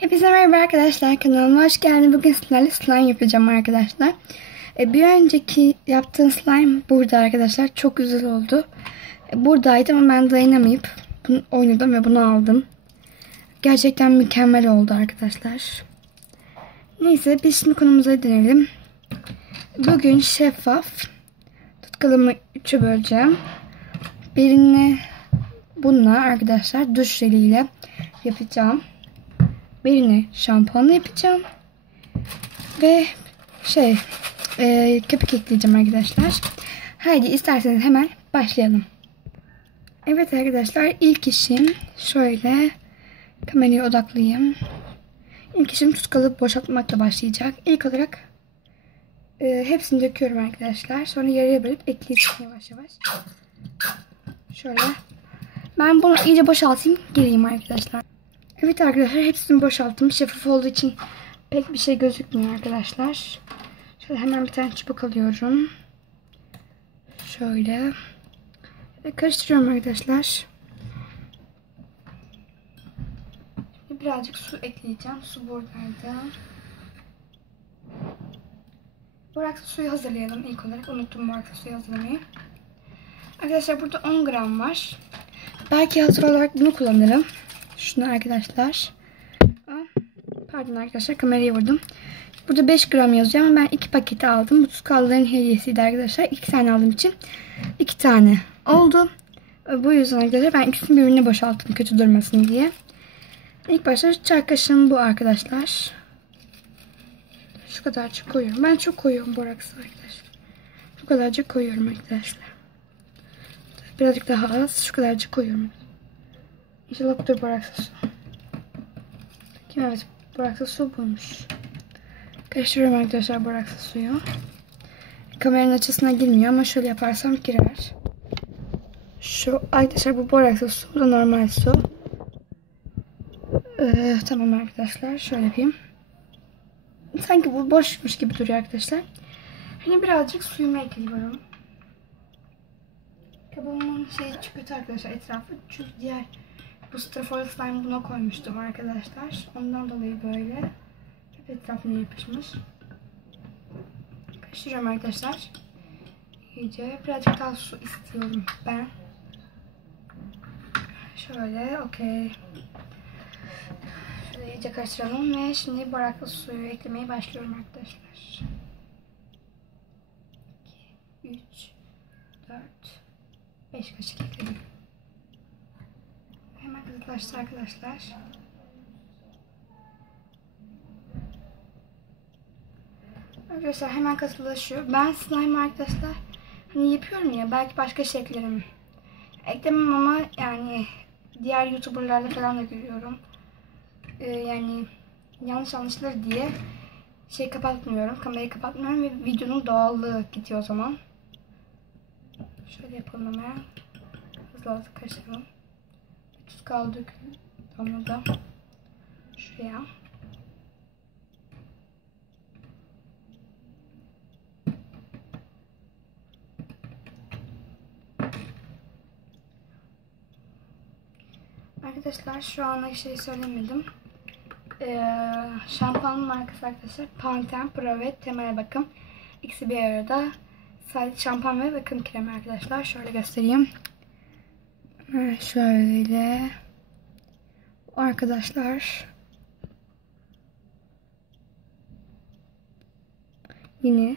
Hepinize merhaba arkadaşlar, kanalıma hoş geldiniz. Bugün sizlerle slime yapacağım arkadaşlar. Bir önceki yaptığım slime burada arkadaşlar. Çok güzel oldu. Buradaydı ama ben dayanamayıp bunu oynadım ve bunu aldım. Gerçekten mükemmel oldu arkadaşlar. Neyse biz şimdi konumuza dönelim. Bugün şeffaf tutkalımı 3'e böleceğim. Birini bununla arkadaşlar duş jeliyle yapacağım. Birini şampuanla yapacağım. Ve köpük ekleyeceğim arkadaşlar. Haydi isterseniz hemen başlayalım. Evet arkadaşlar, ilk işim şöyle kameraya odaklayayım. İlk işim tutkalı boşaltmakla başlayacak. İlk olarak hepsini döküyorum arkadaşlar. Sonra yarıya bölüp ekleyeceğim yavaş yavaş. Şöyle. Ben bunu iyice boşaltayım, geleyim arkadaşlar. Evet arkadaşlar, hepsini boşalttım. Şeffaf olduğu için pek bir şey gözükmüyor arkadaşlar. Şöyle hemen bir tane çubuk alıyorum. Şöyle. Karıştırıyorum arkadaşlar. Şimdi birazcık su ekleyeceğim. Su buradaydı. Boraksı suyu hazırlayalım ilk olarak. Unuttum boraksı suyu hazırlamayı. Arkadaşlar burada 10 gram var. Belki hazır olarak bunu kullanırım. Şunu arkadaşlar. Pardon arkadaşlar, kamerayı vurdum. Burada 5 gram yazıyor ama ben 2 paketi aldım. Bu tutkalların hediyesiydi arkadaşlar. 2 tane aldığım için 2 tane oldu. Bu yüzden arkadaşlar ben ikisini birbirine boşalttım kötü durmasın diye. İlk başta çay kaşığım bu arkadaşlar. Şu kadarcık koyuyorum. Ben çok koyuyorum boraksı arkadaşlar. Şu kadarcık koyuyorum arkadaşlar. Birazcık daha az. Şu kadarcık koyuyorum. İnşallah budur boraksı su. Evet, boraksı su bulmuş. Karıştırıyorum arkadaşlar boraksı suyu. Kameranın açısına girmiyor ama şöyle yaparsam girer. Şu arkadaşlar bu boraksı su, bu da normal su. Tamam arkadaşlar, şöyle yapayım. Sanki bu boşmuş gibi duruyor arkadaşlar. Hani birazcık suyumu ekliyorum. Kabımın çıkıyor arkadaşlar etrafı. Çünkü diğer bu strafor slime buna koymuştum arkadaşlar. Ondan dolayı böyle hep etrafına yapışmış. Karıştırıyorum arkadaşlar. İyice birazcık daha su istiyorum ben. Şöyle okey. Şöyle iyice karıştıralım ve şimdi boraklı suyu eklemeye başlıyorum arkadaşlar. 2, 3, 4, 5 kaşık ekledim. Hemen katılaştı arkadaşlar. Arkadaşlar hemen katılaşıyor. Ben slime arkadaşlar hani yapıyorum ya, belki başka şekillerim eklemem ama yani diğer youtuberlarda falan da görüyorum. Yani yanlış anlaşılır diye kapatmıyorum. Kamerayı kapatmıyorum ve videonun doğallığı gidiyor o zaman. Şöyle yapalım hemen. Hızlı karıştıralım. Tuz kaldı onu da şuraya. Arkadaşlar şu ana söylemedim. Şampuan markası arkadaşlar Pantene Pro ve Temel Bakım. İkisi bir arada. Sadece şampuan ve bakım kremi arkadaşlar. Şöyle göstereyim. Şöyle. Arkadaşlar. Yine.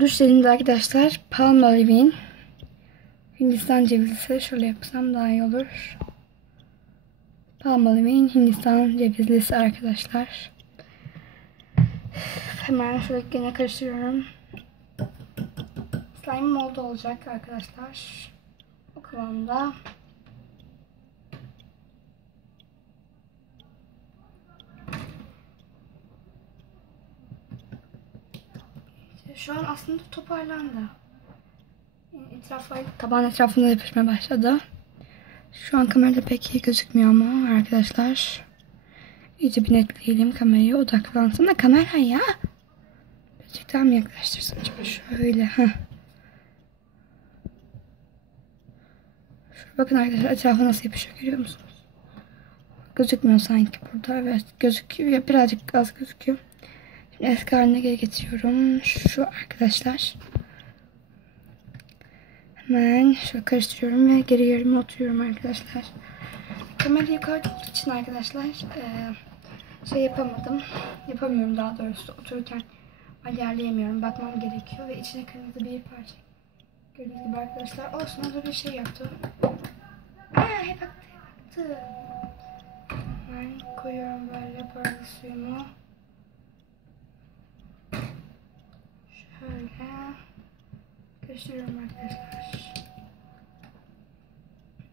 Duş jelinde arkadaşlar Palmolive'in Hindistan cevizlisi. Şöyle yapsam daha iyi olur. Palmolive'in Hindistan cevizlisi arkadaşlar. Hemen şöyle gene karıştırıyorum. Slime moldu olacak arkadaşlar. O kıvamda. Şu an aslında toparlandı. Taban etrafında yapışmaya başladı. Şu an kamerada pek iyi gözükmüyor ama arkadaşlar. İyice bir netleyelim, kameraya odaklansın da kamera ya. Birazcık daha mı yaklaştırsın acaba? Şöyle. Bakın arkadaşlar etrafı nasıl yapışıyor, görüyor musunuz? Gözükmüyor sanki burada. Evet gözüküyor. Birazcık az gözüküyor. Şimdi eski haline geri getiriyorum. Şu arkadaşlar. Hemen şöyle karıştırıyorum ve geri yerime oturuyorum arkadaşlar. Kamerayı koyduğum için arkadaşlar şey yapamadım. Yapamıyorum daha doğrusu. Otururken ayarlayamıyorum. Bakmam gerekiyor ve içine kırmızı bir parça. Gördüğünüz gibi arkadaşlar. Olsun orada bir şey yaptı. Hep baktı. Ben koyuyorum böyle paralı suyumu. Şöyle karıştırıyorum arkadaşlar.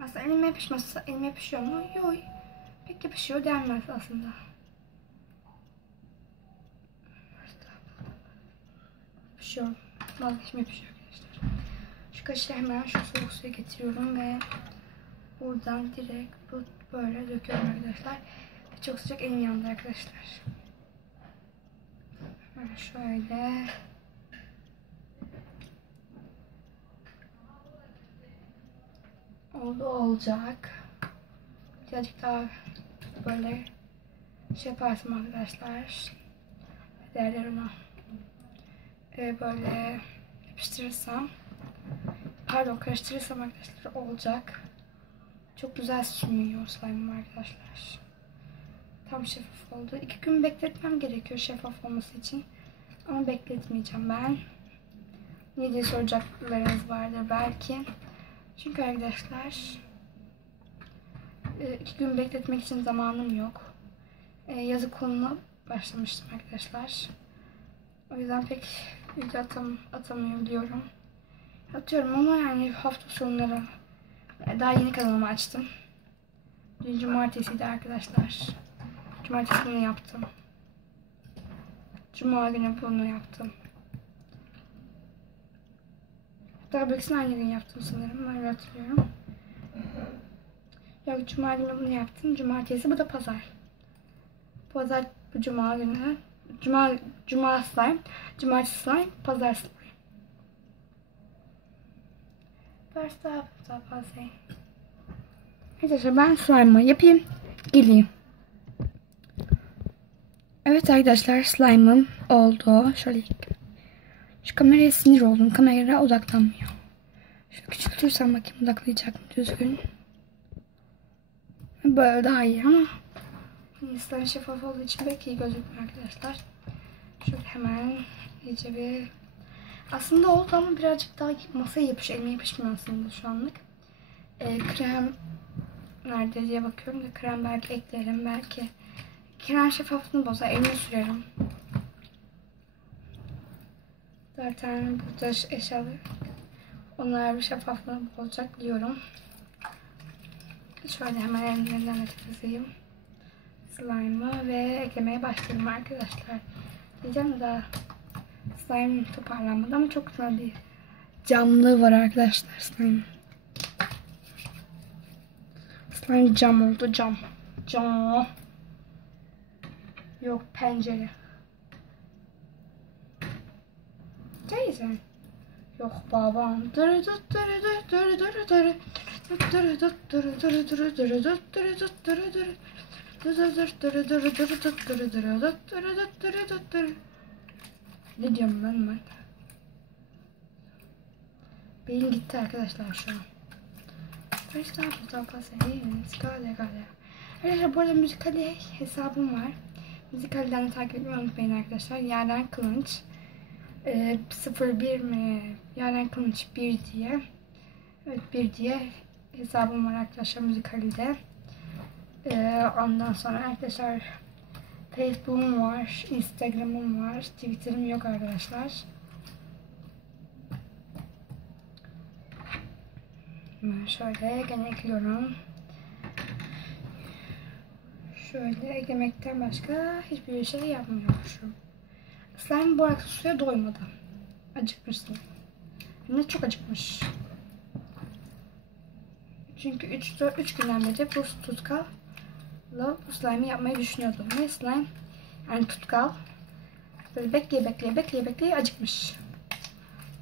Aslında elime yapışmazsa elime yapışıyor mu? Yok. Pek yapışıyor denmez aslında. Yapışıyor. Vazgeçme yapışıyor arkadaşlar. Şu kaşığı hemen şu soğuk suya getiriyorum ve buradan direkt böyle döküyorum arkadaşlar. Çok sıcak, elim yandı arkadaşlar. Şöyle. Olacak. Birazcık daha böyle şey yaparsam arkadaşlar. Derler ona. Böyle yapıştırırsam, pardon karıştırırsam arkadaşlar olacak. Çok güzel sürünüyor slime'ım arkadaşlar. Tam şeffaf oldu. 2 gün bekletmem gerekiyor şeffaf olması için. Ama bekletmeyeceğim ben. Niye diye soracaklarınız vardır belki. Çünkü arkadaşlar 2 gün bekletmek için zamanım yok. Yazı konuna başlamıştım arkadaşlar. O yüzden pek video atamıyorum. Atıyorum ama yani hafta sonları. Daha yeni kanalımı açtım. Dün cumartesiydi arkadaşlar. Cumartesi bunu yaptım. Cuma günü bunu yaptım. Daha büyüksünü aynı gün yaptım sanırım. Ben öyle hatırlıyorum. Yok, cuma günü bunu yaptım. Cumartesi, bu da pazar. Pazar, bu cuma günü. Cuma slime. Cumartesi slime. Pazar slime. First up, arkadaşlar ben slime'ı yapayım. Geleyim. Evet arkadaşlar, slime'ım oldu. Şöyle şu kameraya sinir oldum. Kamera odaklanmıyor. Şöyle küçültürsem bakayım odaklayacak mı düzgün. Böyle daha iyi ama slime şeffaf olduğu için belki iyi gözükmüyor arkadaşlar. Şöyle hemen iyice bir... Aslında oldu ama birazcık daha masaya yapışıyor. Elime yapışmıyor aslında şu anlık. Krem nerede diye bakıyorum da krem belki eklerim. Belki krem şeffaflığını bozar. Elime sürerim. Zaten burada eşyalar. Onlar bir şeffaflığını bozacak diyorum. Şöyle hemen elimden temizleyeyim slime'ı ve eklemeye başlayalım arkadaşlar. Diyeceğim de slime toparlanmadı ama çok güzel bir camlığı var arkadaşlar slime. Slime cam oldu, cam. Cam. Yok, pencere. Teyze. Yok babam. Ne diyorum ben? Beyin gitti arkadaşlar şu an. Arkadaşlar bu arada Müzikali hesabım var. Müzikali'den de takip etmeyi unutmayın arkadaşlar. Yaren Kılınç 01 mi? Yaren Kılınç 1 diye. Evet, 1 diye hesabım var arkadaşlar Müzikali'de. Ondan sonra arkadaşlar Facebook'um var, Instagram'ım var, Twitter'ım yok arkadaşlar. Şöyle gene ekliyorum. Şöyle eklemekten başka hiçbir şey yapmıyorum. Slime bu arada suya doymadı. Acıkmıştım. Hem de çok acıkmış. Çünkü 3 günden beri bu tutkalla bu slime'ı yapmayı düşünüyordum. Ve slime yani tutkal böyle bekleye acıkmış.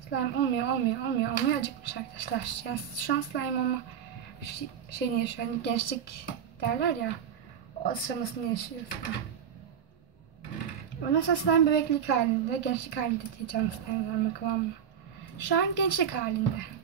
Slime olmuyor acıkmış arkadaşlar. Yani şu an slime olma şeyini yaşıyor. Hani gençlik derler ya. o aşamasını yaşıyorsun. Ondan sonra slime bebeklik halinde, gençlik halinde diyeceğim slime kıvamına. Şu an gençlik halinde.